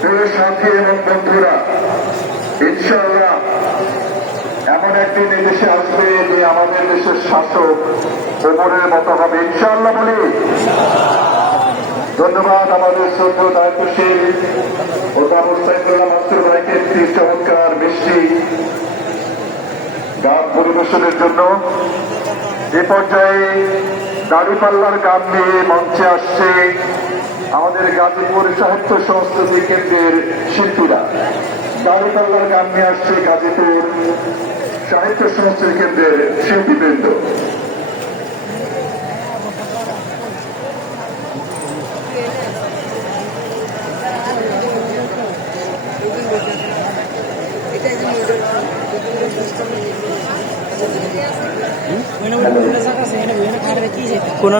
প্রিয় সাথী এবং বন্ধুরা, ইনশাআল্লাহ এমন একদিন এই আসবে যে আমাদের দেশের শাসক ওমরের মতো হবে। ইনশাআল্লাহ বলি, ধন্যবাদ আমাদের শ্রদ্ধ দায়িত্বশীল অধ্যাপক সাইফুল্লাহ মাসুর ভাইকে একটি চমৎকার মিষ্টি গান পরিবেশনের জন্য। এ পর্যায়ে দাড়িপাল্লার গান নিয়ে মঞ্চে আসছে আমাদের গাজীপুর সাহিত্য সংস্কৃতি কেন্দ্রের শিল্পীরা। দাড়িপাল্লার গান নিয়ে আসছে গাজীপুর সাহিত্য সংস্কৃতি কেন্দ্রের শিল্পীবৃন্দ। কোন